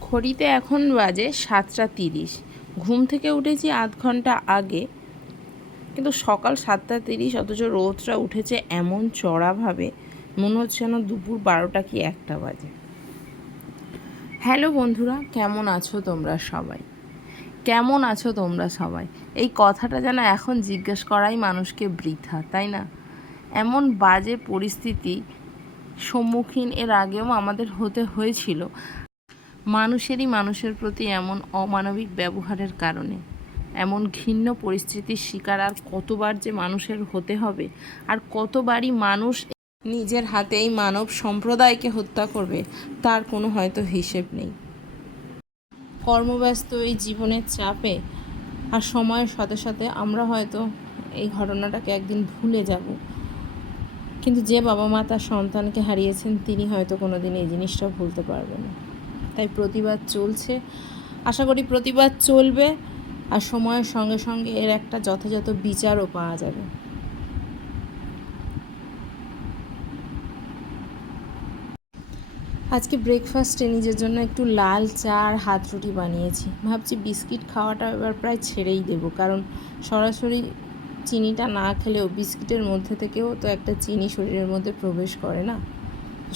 ঘড়িতে এখন বাজে সাতটা তিরিশ। ঘুম থেকে উঠেছি আধ ঘণ্টা আগে। কিন্তু সকাল সাতটা তিরিশ, অথচ রোদটা উঠেছে এমন চড়াভাবে, মনে হচ্ছে যেন দুপুর বারোটা কি একটা বাজে। হ্যালো বন্ধুরা, কেমন আছো তোমরা সবাই? কেমন আছো তোমরা সবাই? এই কথাটা যেন এখন জিজ্ঞেস করাই মানুষকে বৃথা, তাই না? এমন বাজে পরিস্থিতি সম্মুখীন এর আগেও আমাদের হতে হয়েছিল। মানুষেরই মানুষের প্রতি এমন অমানবিক ব্যবহারের কারণে। এমন ঘৃণ্য পরিস্থিতির শিকার আর কতবার যে মানুষের হতে হবে আর কতবারই মানুষ নিজের হাতেই মানব সম্প্রদায়কে হত্যা করবে, তার কোনো হয়তো হিসেব নেই। কর্মব্যস্ত এই জীবনের চাপে আর সময়ের সাথে সাথে আমরা হয়তো এই ঘটনাটাকে একদিন ভুলে যাব। কিন্তু যে বাবা মা তার সন্তানকে হারিয়েছেন, তিনি হয়তো কোনো দিন এই জিনিসটা ভুলতে পারবেন না। তাই প্রতিবাদ চলছে। আশা করি প্রতিবাদ চলবে আর সময়ের সঙ্গে সঙ্গে এর একটা যথাযথ বিচারও পাওয়া যাবে। আজকে ব্রেকফাস্টে নিজের জন্য একটু লাল চা আর হাত রুটি বানিয়েছি। ভাবছি বিস্কিট খাওয়াটা এবার প্রায় ছেড়েই দেবো, কারণ সরাসরি চিনিটা না খেলেও বিস্কিটের মধ্যে থেকেও তো একটা চিনি শরীরের মধ্যে প্রবেশ করে না?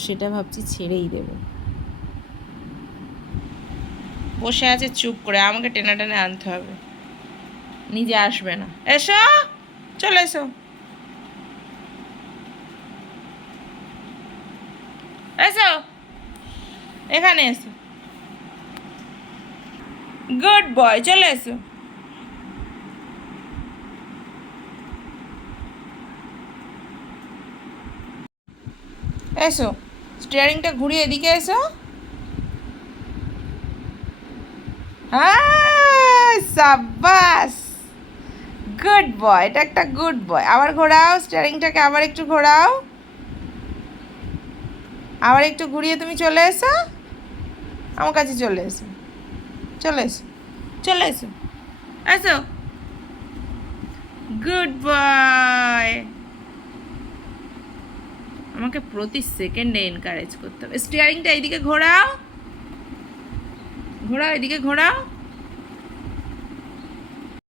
সেটা ভাবছি ছেড়েই দেবো। বসে আছে, চুপ করে। আমাকে টেনে টেনে আনতে হবে। নিজে আসবে না। এসো! চলে এসো। এসো! এখানে এসো। গুড বয়, চলে এসো। এসো। স্টিয়ারিংটা ঘুরিয়ে এদিকে এসো হ্যাঁ সাব্বাস। গুড বয় এটা একটা গুড বয় আবার ঘোরাও স্টিয়ারিংটাকে আবার একটু ঘোরাও। আবার একটু ঘুরিয়ে তুমি চলে এসো। আমার কাছে চলে এসো। চলে এসো। চলে এসো। এসো। গুড বয় আমাকে প্রতি সেকেন্ডে এনকারেজ করতে হবে। স্টিয়ারিংটা এইদিকে ঘোরাও। ঘোরাও, এদিকে ঘোরাও।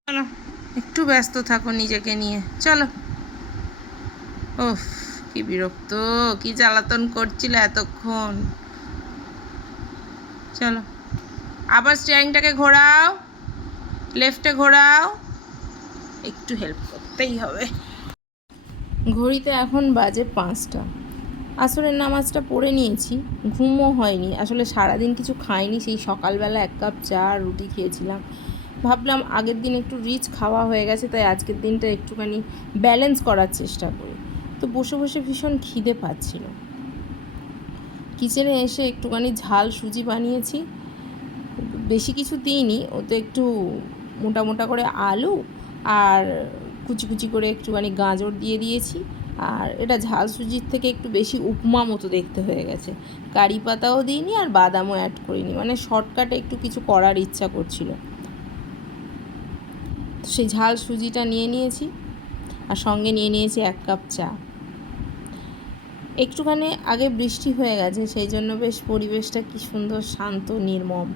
চলো, একটু ব্যস্ত থাকো নিজেকে নিয়ে। চলো। ওফ কি বিরক্ত, কি জ্বালাতন করছিল এতক্ষণ। চলো। আবার স্টিয়ারিংটাকে ঘোরাও লেফটে ঘোরাও। একটু হেল্প করতেই হবে। ঘড়িতে এখন বাজে পাঁচটা। আসরের নামাজটা পড়ে নিয়েছি, ঘুমও হয়নি। আসলে সারাদিন কিছু খাইনি, সেই সকালবেলা এক কাপ চা রুটি খেয়েছিলাম। ভাবলাম আগের দিন একটু রিচ খাওয়া হয়ে গেছে, তাই আজকের দিনটা একটুখানি ব্যালেন্স করার চেষ্টা করি। তো বসে বসে ভীষণ খিদে পাচ্ছিল। কিচেনে এসে একটুখানি ঝাল সুজি বানিয়েছি। বেশি কিছু দিইনি ওতে একটু মোটা মোটা করে আলু আর কুচি কুচি করে একটুখানি গাজর দিয়ে দিয়েছি। আর এটা ঝাল সুজির থেকে একটু বেশি উপমা মতো দেখতে হয়ে গেছে। কারি পাতাও দিইনি আর বাদামও অ্যাড করিনি। মানে শর্টকাটে একটু কিছু করার ইচ্ছা করছিল। সেই ঝাল সুজিটা নিয়ে নিয়েছি আর সঙ্গে নিয়ে নিয়েছি এক কাপ চা। একটুখানি আগে বৃষ্টি হয়ে গেছে, সেই জন্য বেশ পরিবেশটা কি সুন্দর শান্ত, নির্মম।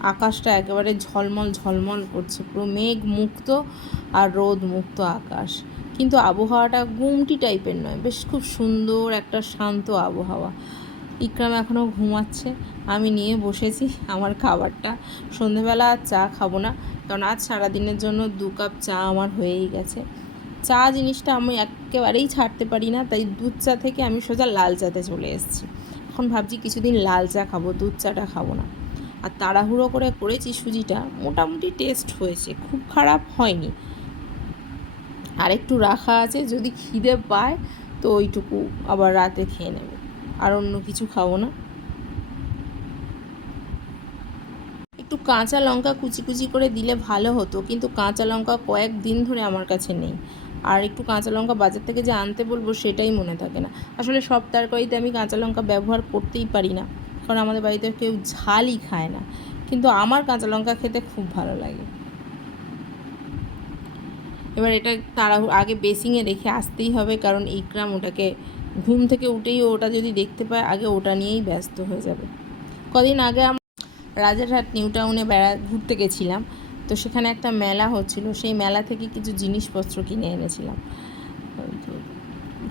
আকাশটা একেবারে ঝলমল ঝলমল করছে। পুরো মেঘ মুক্ত আর রোদ মুক্ত আকাশ। কিন্তু আবহাওয়াটা গুমটি টাইপের নয়, বেশ খুব সুন্দর একটা শান্ত আবহাওয়া। ইকরাম এখনও ঘুমাচ্ছে, আমি নিয়ে বসেছি আমার খাবারটা। সন্ধেবেলা আর চা খাব না, কারণ আজ সারাদিনের জন্য দু কাপ চা আমার হয়েই গেছে। চা জিনিসটা আমি একেবারেই ছাড়তে পারি না, তাই দুধ চা থেকে আমি সোজা লাল চাতে চলে এসেছি। এখন ভাবছি কিছুদিন লাল চা খাব, দুধ চাটা খাব না। আর তাড়াহুড়ো করে করেছি সুজিটা, মোটামুটি টেস্ট হয়েছে, খুব খারাপ হয়নি। আর একটু রাখা আছে, যদি খিদে পায় তো ওইটুকু আবার রাতে খেয়ে নেব। আর অন্য কিছু খাব না। একটু কাঁচা লঙ্কা কুচি কুচি করে দিলে ভালো হতো, কিন্তু কাঁচা লঙ্কা কয়েক দিন ধরে আমার কাছে নেই। আর একটু কাঁচা লঙ্কা বাজার থেকে যে আনতে বলব সেটাই মনে থাকে না। আসলে সব তরকারিতে আমি কাঁচা লঙ্কা ব্যবহার করতেই পারি না, কারণ আমাদের বাড়িতে কেউ ঝালই খায় না। কিন্তু আমার কাঁচা লঙ্কা খেতে খুব ভালো লাগে। এবার এটা তাড়াহুড়ো আগে বেসিংয়ে রেখে আসতেই হবে, কারণ ইকরাম ওটাকে ঘুম থেকে উঠেই ওটা যদি দেখতে পায়, আগে ওটা নিয়েই ব্যস্ত হয়ে যাবে। কদিন আগে আমরা রাজারহাট নিউ টাউনে বেড়া, ঘুরতে গেছিলাম, তো সেখানে একটা মেলা হচ্ছিল, সেই মেলা থেকে কিছু জিনিসপত্র কিনে এনেছিলাম।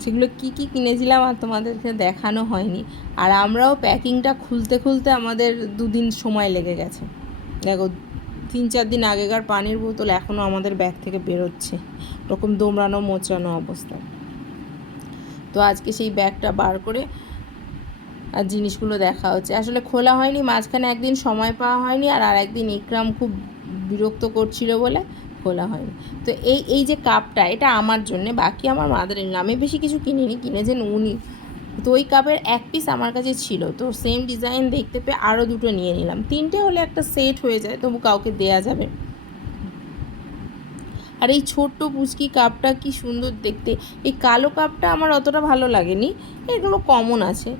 সেগুলো কি কি কিনেছিলাম আর তোমাদেরকে দেখানো হয়নি, আর আমরাও প্যাকিংটা খুলতে খুলতে আমাদের দুদিন সময় লেগে গেছে। দেখো তিন চার দিন আগেকার পানির বোতল এখনও আমাদের ব্যাগ থেকে বেরোচ্ছে। ওরকম দোমড়ানো মোচড়ানো অবস্থা। তো আজকে সেই ব্যাগটা বার করে আর জিনিসগুলো দেখা হচ্ছে। আসলে খোলা হয়নি, মাঝখানে একদিন সময় পাওয়া হয়নি আর আর একদিন ইকরাম খুব বিরক্ত করছিল বলে খোলা হয়নি। তো এই এই যে কাপটা, এটা আমার জন্যে, বাকি আমার মাদারের আমি বেশি কিছু কিনিনি, কিনেছেন উনি। ওই কাপের এক পিস আমার কাছে ছিল। তো সেম ডিজাইন দেখতে পেয়ে আরও দুটো নিয়ে নিলাম। তিনটে হলে একটা সেট হয়ে যায়, তবু কাউকে দেয়া যাবে। আর এই ছোট্ট পুচকি কাপটা কি সুন্দর দেখতে। এই কালো কাপটা আমার অতটা ভালো লাগেনি। এগুলো কমন আছে।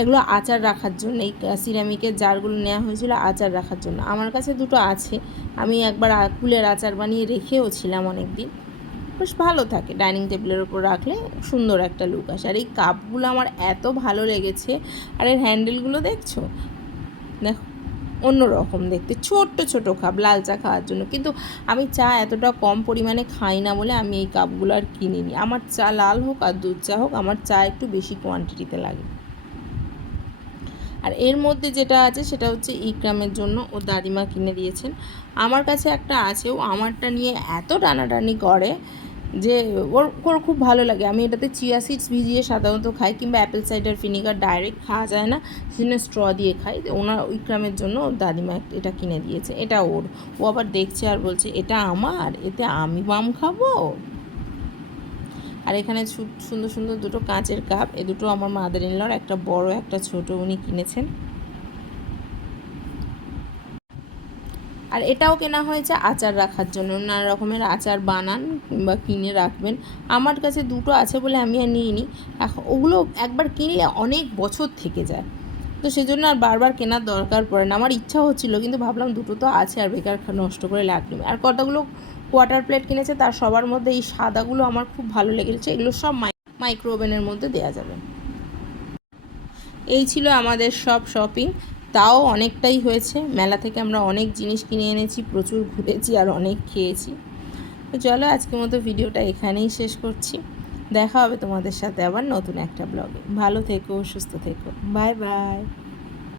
এগুলো আচার রাখার জন্য, এই সিরামিকের জারগুলো নেওয়া হয়েছিল আচার রাখার জন্য। আমার কাছে দুটো আছে। আমি একবার কুলের আচার বানিয়ে রেখেও ছিলাম অনেক দিন বেশ ভালো থাকে। ডাইনিং টেবিলের উপর রাখলে সুন্দর একটা লুক আসে। আর এই কাপগুলো আমার এত ভালো লেগেছে। আর এর হ্যান্ডেলগুলো দেখছ? দেখো অন্য রকম দেখতে। ছোট্ট ছোট কাপ, লাল চা খাওয়ার জন্য। কিন্তু আমি চা এতটা কম পরিমাণে খাই না বলে আমি এই কাপগুলো আর কিনিনি। আমার চা লাল হোক আর দুধ চা হোক, আমার চা একটু বেশি কোয়ান্টিটিতে লাগে। আর এর মধ্যে যেটা আছে, সেটা হচ্ছে ইকরামের জন্য ও দাদিমা কিনে দিয়েছেন। আমার কাছে একটা আছে। ও আমারটা নিয়ে এত টানাটানি করে যে ওর ওর খুব ভালো লাগে। আমি এটাতে চিয়া সিডস ভিজিয়ে সাধারণত খাই কিংবা অ্যাপেল সাইডার ভিনিগার ডাইরেক্ট খাওয়া যায় না। সেজন্য স্ট্র দিয়ে খাই। ওনার ইকরামের জন্য দাদিমা এটা কিনে দিয়েছে। এটা ওর। ও আবার দেখছে আর বলছে, এটা আমার? এতে আমি বাম খাব? আর এখানে সুন্দর সুন্দর দুটো কাঁচের কাপ। এ দুটো আমার মাদার ইনলর একটা বড়, একটা ছোট উনি কিনেছেন। আর এটাও কেনা হয়েছে আচার রাখার জন্য। নানা রকমের আচার বানান কিংবা কিনে রাখবেন। আমার কাছে দুটো আছে বলে আমি আর নিইনি। ওগুলো একবার কিনলে অনেক বছর থেকে যায়। তো সেজন্য আর বারবার কেনার দরকার পড়ে না। আমার ইচ্ছা হচ্ছিল, কিন্তু ভাবলাম দুটো তো আছে আর বেকার নষ্ট করে লাভ আর কতগুলো কোয়ার্টার প্লেট কিনেছে তার সবার মধ্যে এই সাদাগুলো আমার খুব ভালো লেগেছে। এগুলো সব মাইক্রো ওভেনের মধ্যে দেওয়া যাবে। এই ছিল আমাদের সব শপিং তাও অনেকটাই হয়েছে। মেলা থেকে আমরা অনেক জিনিস কিনে এনেছি, প্রচুর ঘুরেছি আর অনেক খেয়েছি। তো চলো আজকের মতো ভিডিওটা এখানেই শেষ করছি। দেখা হবে তোমাদের সাথে আবার নতুন একটা ব্লগে। ভালো থেকো, সুস্থ থেকো। Bye bye.